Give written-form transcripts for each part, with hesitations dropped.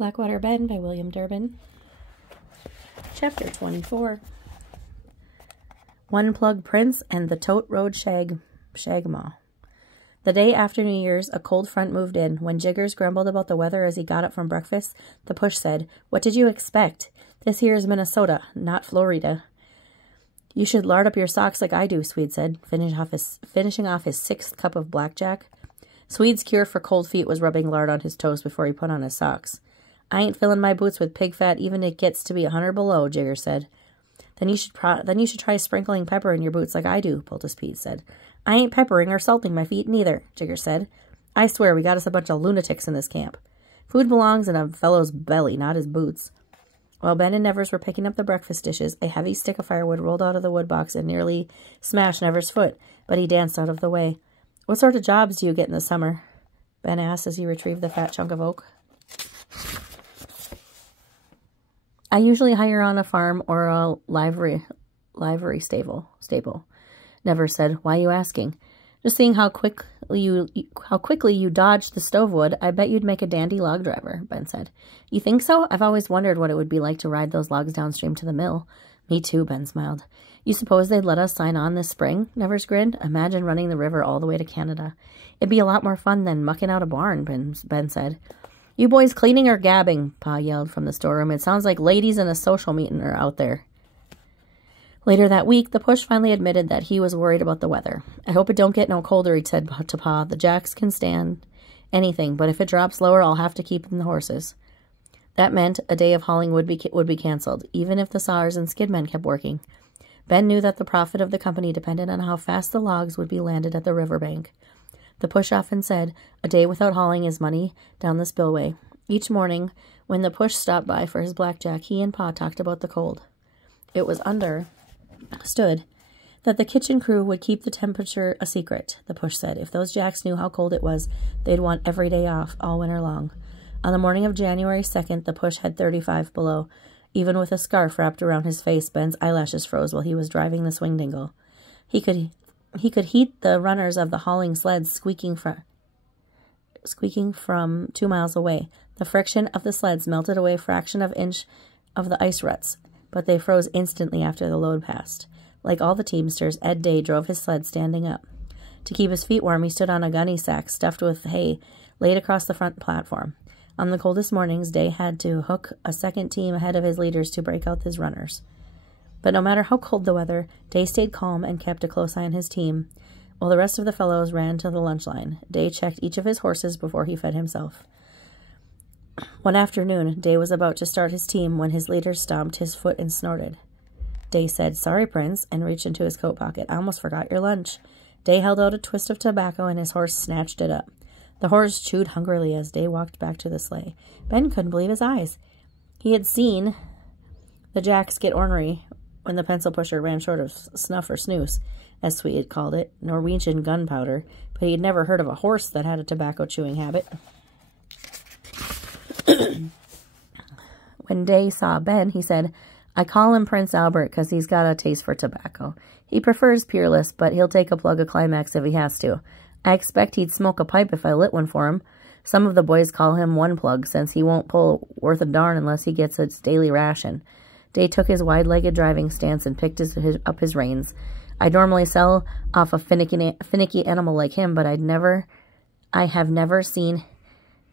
Blackwater Ben by William Durbin. Chapter 24. One Plug Prince and the Tote Road Shagma. The day after New Year's, a cold front moved in. When Jiggers grumbled about the weather as he got up from breakfast, the push said, "What did you expect? This here is Minnesota, not Florida." "You should lard up your socks like I do," Swede said, finishing off his sixth cup of blackjack. Swede's cure for cold feet was rubbing lard on his toes before he put on his socks. "I ain't filling my boots with pig fat even if it gets to be 100 below," Jigger said. Then you should try sprinkling pepper in your boots like I do," Poultice Pete said. "I ain't peppering or salting my feet neither," Jigger said. "I swear we got us a bunch of lunatics in this camp. Food belongs in a fellow's belly, not his boots." While Ben and Nevers were picking up the breakfast dishes, a heavy stick of firewood rolled out of the wood box and nearly smashed Nevers' foot, but he danced out of the way. "What sort of jobs do you get in the summer?" Ben asked as he retrieved the fat chunk of oak. "I usually hire on a farm or a livery stable," Nevers said. "Why are you asking?" "Just seeing how quickly you dodged the stove wood, I bet you'd make a dandy log driver," Ben said. "You think so? I've always wondered what it would be like to ride those logs downstream to the mill." "Me too," Ben smiled. "You suppose they'd let us sign on this spring?" Nevers grinned. "Imagine running the river all the way to Canada. It'd be a lot more fun than mucking out a barn," Ben said. "You boys cleaning or gabbing?" Pa yelled from the storeroom. "It sounds like ladies in a social meeting are out there." Later that week, the push finally admitted that he was worried about the weather. "I hope it don't get no colder," he said to Pa. "The jacks can stand anything, but if it drops lower, I'll have to keep in the horses." That meant a day of hauling would be canceled, even if the sawyers and skidmen kept working. Ben knew that the profit of the company depended on how fast the logs would be landed at the riverbank. The push often said, "A day without hauling is money down the spillway." Each morning, when the push stopped by for his blackjack, he and Pa talked about the cold. It was understood that the kitchen crew would keep the temperature a secret, the push said. If those jacks knew how cold it was, they'd want every day off all winter long. On the morning of January 2nd, the push had 35 below. Even with a scarf wrapped around his face, Ben's eyelashes froze while he was driving the swing dingle. He could heat the runners of the hauling sleds squeaking from 2 miles away. The friction of the sleds melted away a fraction of an inch of the ice ruts, but they froze instantly after the load passed. Like all the teamsters, Ed Day drove his sled standing up. To keep his feet warm, he stood on a gunny sack stuffed with hay laid across the front platform. On the coldest mornings, Day had to hook a second team ahead of his leaders to break out his runners. But no matter how cold the weather, Day stayed calm and kept a close eye on his team, while the rest of the fellows ran to the lunch line. Day checked each of his horses before he fed himself. One afternoon, Day was about to start his team when his leader stomped his foot and snorted. Day said, "Sorry, Prince," and reached into his coat pocket. "I almost forgot your lunch." Day held out a twist of tobacco and his horse snatched it up. The horse chewed hungrily as Day walked back to the sleigh. Ben couldn't believe his eyes. He had seen the jacks get ornery when the pencil pusher ran short of snuff or snooze, as Sweet had called it, Norwegian gunpowder, but he had never heard of a horse that had a tobacco-chewing habit. When Day saw Ben, he said, "I call him Prince Albert because he's got a taste for tobacco. He prefers Peerless, but he'll take a plug of Climax if he has to. I expect he'd smoke a pipe if I lit one for him. Some of the boys call him One Plug, since he won't pull worth a darn unless he gets his daily ration." Day took his wide-legged driving stance and picked up his reins. "I'd normally sell off a finicky animal like him, but I have never seen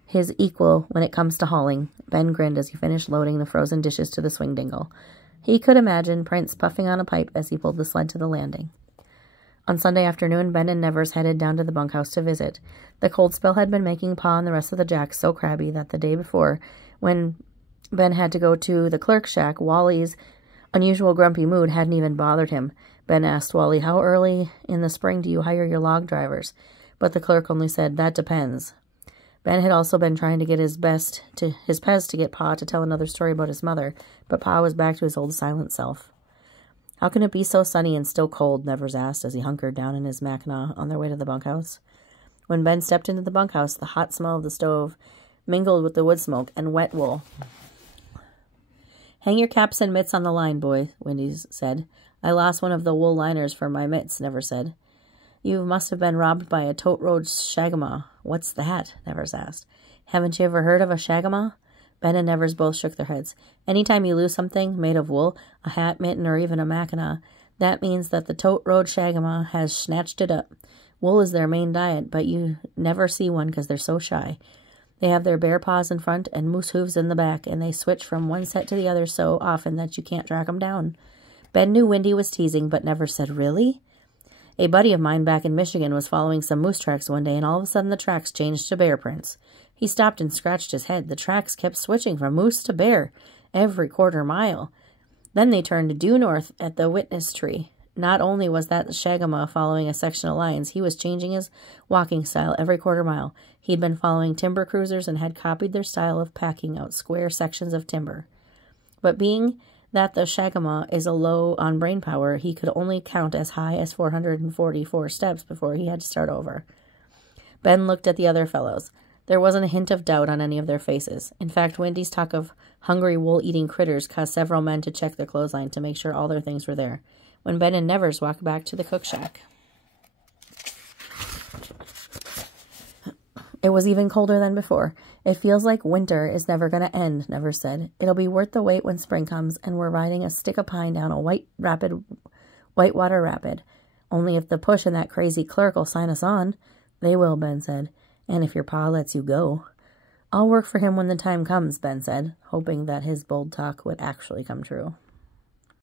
his equal when it comes to hauling." Ben grinned as he finished loading the frozen dishes to the swing dingle. He could imagine Prince puffing on a pipe as he pulled the sled to the landing. On Sunday afternoon, Ben and Nevers headed down to the bunkhouse to visit. The cold spell had been making Pa and the rest of the jacks so crabby that the day before, when Ben had to go to the clerk's shack, Wally's unusual grumpy mood hadn't even bothered him. Ben asked Wally, "How early in the spring do you hire your log drivers?" But the clerk only said, "That depends." Ben had also been trying to get his pez to get Pa to tell another story about his mother, but Pa was back to his old silent self. "How can it be so sunny and still cold?" Nevers asked as he hunkered down in his Mackinaw on their way to the bunkhouse. When Ben stepped into the bunkhouse, the hot smell of the stove mingled with the wood smoke and wet wool. "Hang your caps and mitts on the line, boy," Wendy's said. "I lost one of the wool liners for my mitts," Nevers said. "You must have been robbed by a tote road shagama." "What's that?" Nevers asked. "Haven't you ever heard of a shagama?" Ben and Nevers both shook their heads. Anytime you lose something made of wool, a hat, mitten, or even a mackinaw, that means that the tote road shagama has snatched it up. Wool is their main diet, but you never see one because they're so shy. They have their bare paws in front and moose hooves in the back, and they switch from one set to the other so often that you can't track them down. Ben knew Wendy was teasing, but never said, "Really?" A buddy of mine back in Michigan was following some moose tracks one day, and all of a sudden the tracks changed to bear prints. He stopped and scratched his head. The tracks kept switching from moose to bear every quarter mile. Then they turned due north at the witness tree. Not only was that shagama following a section of lines, he was changing his walking style every quarter mile. He'd been following timber cruisers and had copied their style of packing out square sections of timber. But being that the shagama is a low on brain power, he could only count as high as 444 steps before he had to start over. Ben looked at the other fellows. There wasn't a hint of doubt on any of their faces. In fact, Wendy's talk of hungry wool-eating critters caused several men to check their clothesline to make sure all their things were there. When Ben and Nevers walked back to the cook shack, it was even colder than before. "It feels like winter is never going to end," Nevers said. "It'll be worth the wait when spring comes and we're riding a stick of pine down a whitewater rapid. Only if the push and that crazy clerk will sign us on." "They will," Ben said. "And if your pa lets you go." "I'll work for him when the time comes," Ben said, hoping that his bold talk would actually come true.